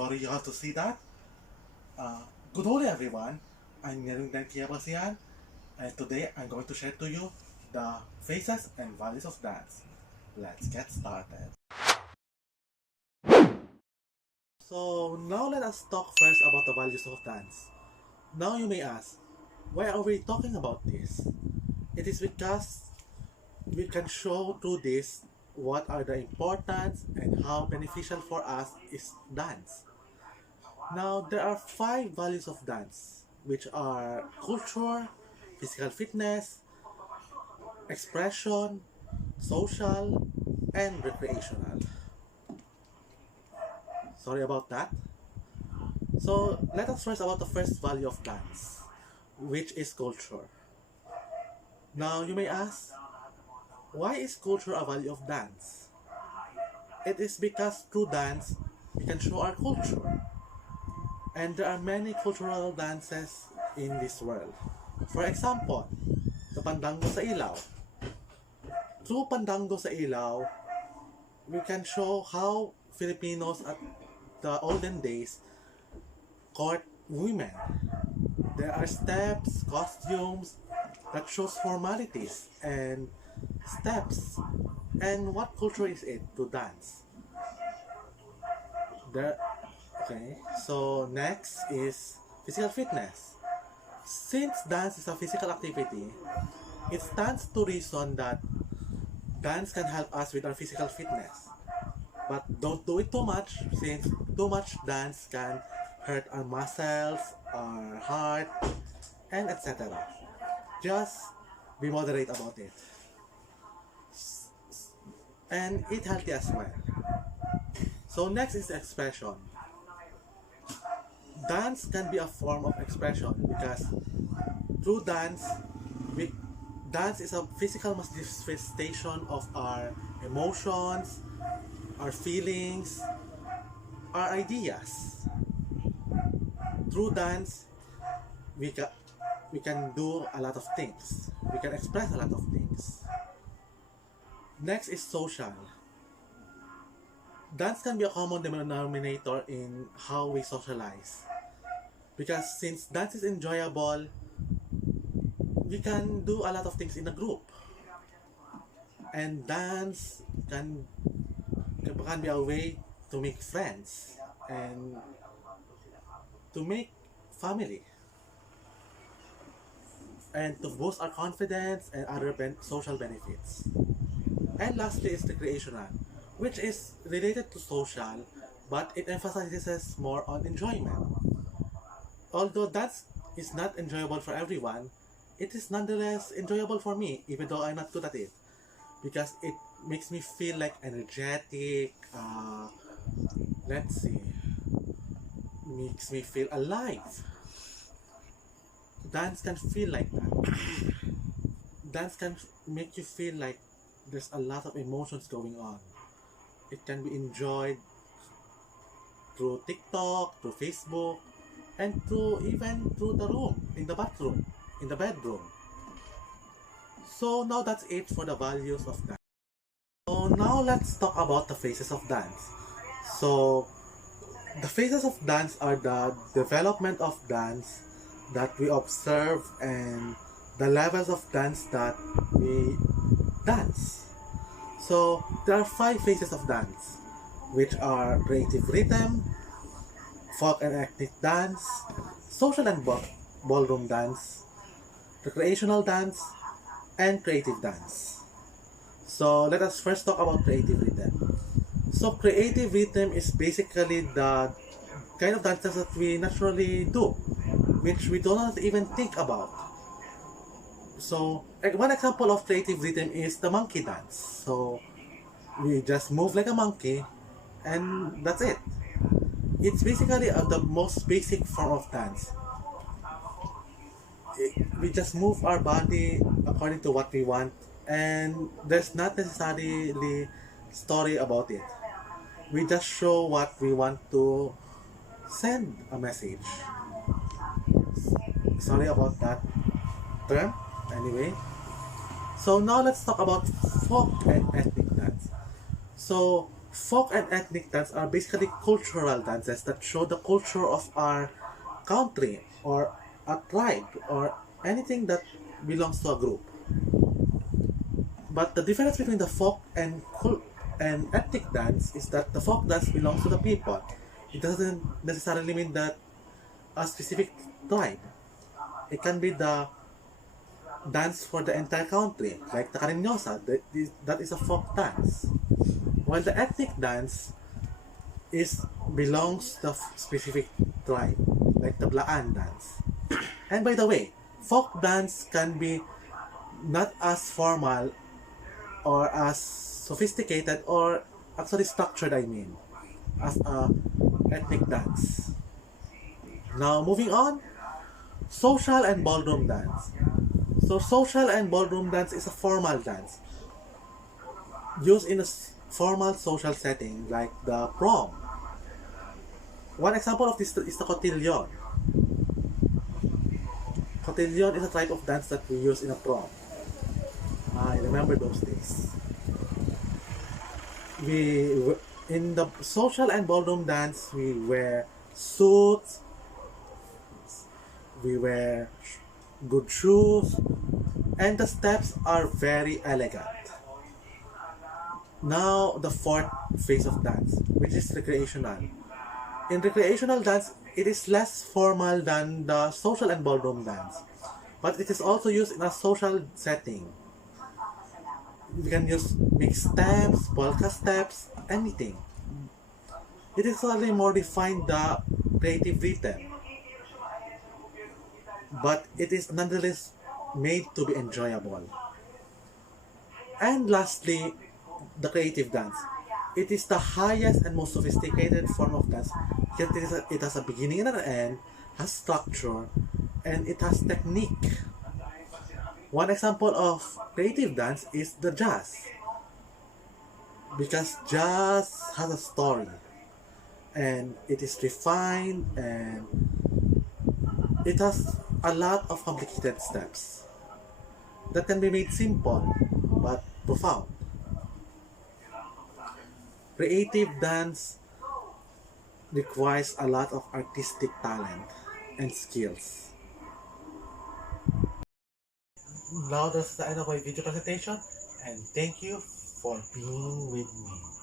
sorry you have to see that. Good morning everyone, I'm Nielw, and today I'm going to share to you the phases and values of dance. Let's get started. So now let us talk first about the values of dance. Now you may ask, why are we talking about this? It is because we can show through this what are the importance and how beneficial for us is dance. Now there are five values of dance, which are culture, physical fitness, expression, social, and recreational. Sorry about that. So let us first about the first value of dance, which is culture. Now you may ask, why is culture a value of dance? It is because through dance, we can show our culture. And there are many cultural dances in this world. For example, the Pandango sa Ilaw. Through Pandango sa Ilaw, we can show how Filipinos at the olden days court women. There are steps, costumes that shows formalities and steps. And what culture is it to dance? Okay, so next is physical fitness. Since dance is a physical activity, it stands to reason that dance can help us with our physical fitness. But don't do it too much, since too much dance can hurt our muscles, our heart, and etc. Just be moderate about it. And eat healthy as well. So next is expression. Dance can be a form of expression because through dance, dance is a physical manifestation of our emotions, our feelings, our ideas. Through dance, we can do a lot of things. We can express a lot of things. Next is social. Dance can be a common denominator in how we socialize. Because since dance is enjoyable, we can do a lot of things in a group. And dance can be a way to make friends and to make family. And to boost our confidence and other social benefits. And lastly is recreational, which is related to social, but it emphasizes more on enjoyment. Although dance is not enjoyable for everyone, it is nonetheless enjoyable for me, even though I'm not good at it. Because it makes me feel like energetic, makes me feel alive. Dance can feel like that. Dance can make you feel like there's a lot of emotions going on. It can be enjoyed through TikTok, through Facebook, and even through the room, in the bathroom, in the bedroom. So now that's it for the values of dance. So now let's talk about the phases of dance. So the phases of dance are the development of dance that we observe and the levels of dance that we dance. So there are five phases of dance, which are creative rhythm, folk and ethnic dance, social and ballroom dance, recreational dance, and creative dance. So let us first talk about creative rhythm. So creative rhythm is basically the kind of dances that we naturally do, which we do not even think about. So one example of creative rhythm is the monkey dance. So we just move like a monkey and that's it. It's basically the most basic form of dance. We just move our body according to what we want, and there's not necessarily story about it. We just show what we want to send a message. Sorry about that term. Anyway, so now let's talk about folk and ethnic dance. So Folk and ethnic dance are basically cultural dances that show the culture of our country or a tribe or anything that belongs to a group. But the difference between the folk and ethnic dance is that the folk dance belongs to the people. It doesn't necessarily mean that a specific tribe. It can be the dance for the entire country, like the Cariñosa, that is a folk dance. While the ethnic dance is belongs to a specific tribe, like the Blaan dance. And by the way, folk dance can be not as formal or as sophisticated or actually structured, I mean, as a ethnic dance. Now moving on, social and ballroom dance. So social and ballroom dance is a formal dance used in a formal social setting like the prom. One example of this is the cotillion. Cotillion is a type of dance that we use in a prom. I remember those days. We in the social and ballroom dance we wear suits, we wear good shoes, and the steps are very elegant. Now the fourth phase of dance, which is recreational. In recreational dance, it is less formal than the social and ballroom dance, but it is also used in a social setting. You can use mixed steps, polka steps, anything. It is slightly more defined the creative rhythm, but it is nonetheless made to be enjoyable. And lastly, the creative dance. It is the highest and most sophisticated form of dance, yet it has a beginning and an end, has structure, and it has technique. One example of creative dance is the jazz, because jazz has a story, and it is refined, and it has a lot of complicated steps that can be made simple but profound. Creative dance requires a lot of artistic talent and skills. Now that's the end of my video presentation, and thank you for being with me.